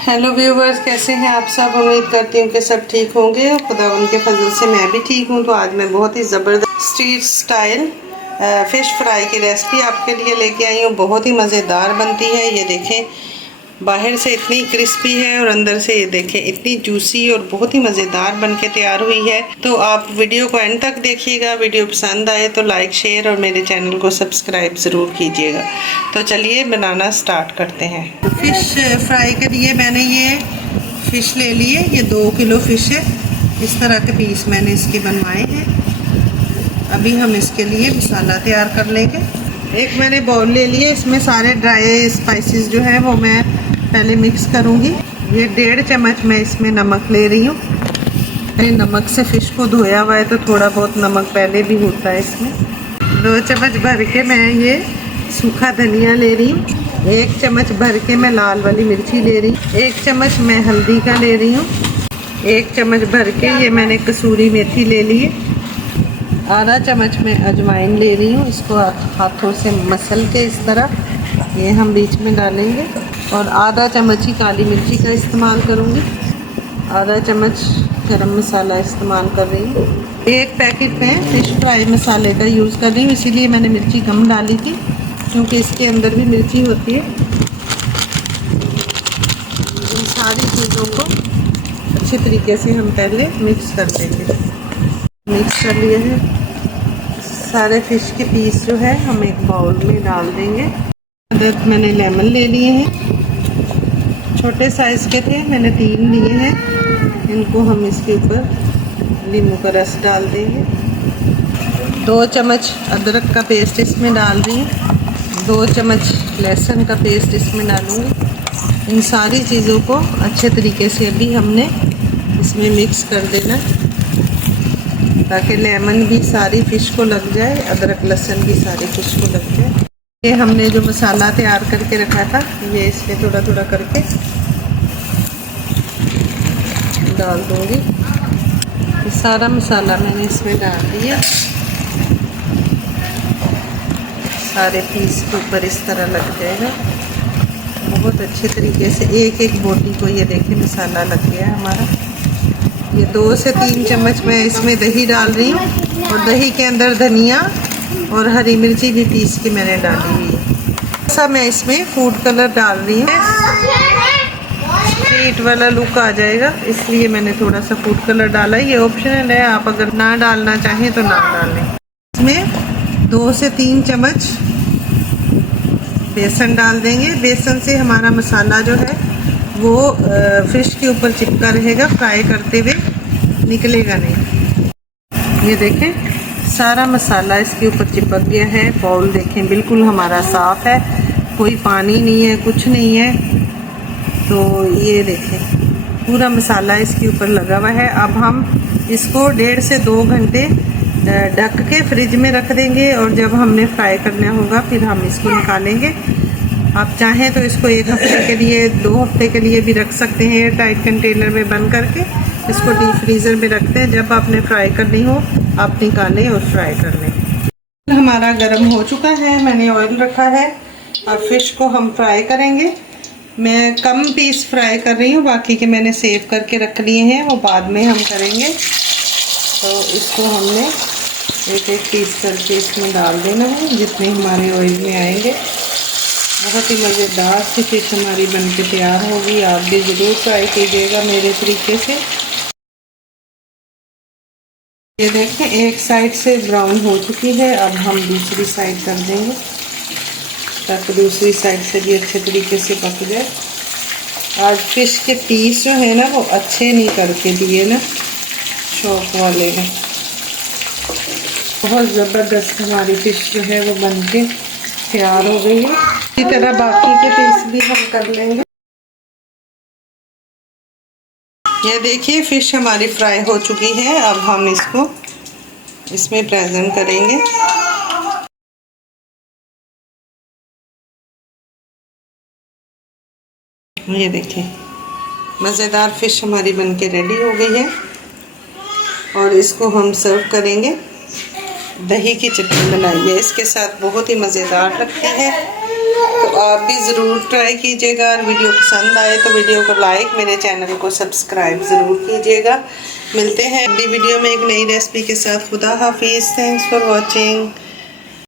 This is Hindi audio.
हेलो व्यूवर्स, कैसे हैं आप सब। उम्मीद करती हूँ कि सब ठीक होंगे और खुदावन के फजल से मैं भी ठीक हूँ। तो आज मैं बहुत ही ज़बरदस्त स्ट्रीट स्टाइल फ़िश फ्राई की रेसिपी आपके लिए लेके आई हूँ। बहुत ही मज़ेदार बनती है। ये देखें, बाहर से इतनी क्रिस्पी है और अंदर से ये देखें इतनी जूसी और बहुत ही मज़ेदार बनके तैयार हुई है। तो आप वीडियो को एंड तक देखिएगा। वीडियो पसंद आए तो लाइक, शेयर और मेरे चैनल को सब्सक्राइब ज़रूर कीजिएगा। तो चलिए बनाना स्टार्ट करते हैं। फ़िश फ्राई के लिए मैंने ये फ़िश ले लिए। ये 2 किलो फ़िश है। इस तरह के पीस मैंने इसके बनवाए हैं। अभी हम इसके लिए मसाला तैयार कर लेंगे। एक मैंने बाउल ले लिया, इसमें सारे ड्राई स्पाइसेस जो है वो मैं पहले मिक्स करूँगी। ये 1.5 चम्मच मैं इसमें नमक ले रही हूँ। मैंने नमक से फ़िश को धोया हुआ है तो थोड़ा बहुत नमक पहले भी होता है इसमें। 2 चम्मच भर के मैं ये सूखा धनिया ले रही हूँ। 1 चम्मच भर के मैं लाल वाली मिर्ची ले रही हूँ। 1 चम्मच मैं हल्दी का ले रही हूँ। 1 चम्मच भर के ये मैंने कसूरी मेथी ले ली है। आधा चम्मच में अजवाइन ले रही हूँ। इसको हाथों से मसल के इस तरह ये हम बीच में डालेंगे। और आधा चम्मच ही काली मिर्ची का इस्तेमाल करूँगी। आधा चम्मच गरम मसाला इस्तेमाल कर रही हूँ। 1 पैकेट में फ़िश फ्राई मसाले का यूज़ कर रही हूँ, इसीलिए मैंने मिर्ची कम डाली थी क्योंकि इसके अंदर भी मिर्ची होती है। इन सारी चीज़ों को अच्छे तरीके से हम पहले मिक्स कर देंगे। मिक्स कर लिए हैं। सारे फ़िश के पीस जो है हम एक बाउल में डाल देंगे। अदरक मैंने लेमन ले लिए हैं, छोटे साइज़ के थे, मैंने 3 लिए हैं। इनको हम इसके ऊपर नींबू का रस डाल देंगे। 2 चम्मच अदरक का पेस्ट इसमें डाल रही हूँ। 2 चम्मच लहसुन का पेस्ट इसमें डालूँगी। इन सारी चीज़ों को अच्छे तरीके से अभी हमने इसमें मिक्स कर देना ताकि लेमन भी सारी फ़िश को लग जाए, अदरक लहसुन भी सारी फ़िश को लग जाए। ये हमने जो मसाला तैयार करके रखा था ये इसमें थोड़ा थोड़ा करके डाल दूँगी। ये सारा मसाला मैंने इसमें डाल दिया। सारे पीस के ऊपर इस तरह लग जाएगा बहुत अच्छे तरीके से। एक एक बोटी को ये देखिए मसाला लग गया है हमारा। ये 2 से 3 चम्मच मैं इसमें दही डाल रही हूँ और दही के अंदर धनिया और हरी मिर्ची भी पीस के मैंने डाली हुई है। ऐसा मैं इसमें फूड कलर डाल रही हूँ, स्ट्रीट वाला लुक आ जाएगा, इसलिए मैंने थोड़ा सा फूड कलर डाला है। ये ऑप्शनल है, आप अगर ना डालना चाहें तो ना डालें। इसमें 2 से 3 चम्मच बेसन डाल देंगे। बेसन से हमारा मसाला जो है वो फ़िश के ऊपर चिपका रहेगा, फ्राई करते हुए निकलेगा नहीं। ये देखें सारा मसाला इसके ऊपर चिपक गया है। बाउल देखें बिल्कुल हमारा साफ़ है, कोई पानी नहीं है, कुछ नहीं है। तो ये देखें पूरा मसाला इसके ऊपर लगा हुआ है। अब हम इसको 1.5 से 2 घंटे ढक के फ्रिज में रख देंगे और जब हमने फ्राई करना होगा फिर हम इसको निकालेंगे। आप चाहें तो इसको 1 हफ्ते के लिए, 2 हफ्ते के लिए भी रख सकते हैं एयर टाइट कंटेनर में बंद करके। इसको डीप फ्रीज़र में रखते हैं, जब आपने फ्राई करनी हो आप निकालें और फ्राई कर लें। हमारा गर्म हो चुका है, मैंने ऑयल रखा है। अब फ़िश को हम फ्राई करेंगे। मैं कम पीस फ्राई कर रही हूँ, बाकी के मैंने सेव करके रख लिए हैं, वो बाद में हम करेंगे। तो इसको हमने एक एक पीस करके इसमें डाल देना है जितने हमारे ऑयल में आएंगे। बहुत ही मज़ेदार सी फ़िश हमारी बनके तैयार होगी। आप भी ज़रूर ट्राई कीजिएगा मेरे तरीके से। ये देखें एक साइड से ब्राउन हो चुकी है, अब हम दूसरी साइड कर देंगे ताकि दूसरी साइड से भी अच्छे तरीके से पक जाए। आज फ़िश के पीस जो है ना वो अच्छे नहीं करके दिए ना शौक वाले ने। बहुत ज़बरदस्त हमारी फ़िश जो है वो बनके तैयार हो गई है। इसी तरह बाकी के पीस भी हम कर लेंगे। ये देखिए फ़िश हमारी फ्राई हो चुकी है। अब हम इसको इसमें प्रेजेंट करेंगे। ये देखिए मज़ेदार फ़िश हमारी बनके रेडी हो गई है और इसको हम सर्व करेंगे। दही की चटनी बनाई है इसके साथ, बहुत ही मज़ेदार लगती है। तो आप भी ज़रूर ट्राई कीजिएगा। और वीडियो पसंद आए तो वीडियो को लाइक, मेरे चैनल को सब्सक्राइब ज़रूर कीजिएगा। मिलते हैं अगली वीडियो में एक नई रेसिपी के साथ। खुदा हाफिज़। Thanks for watching.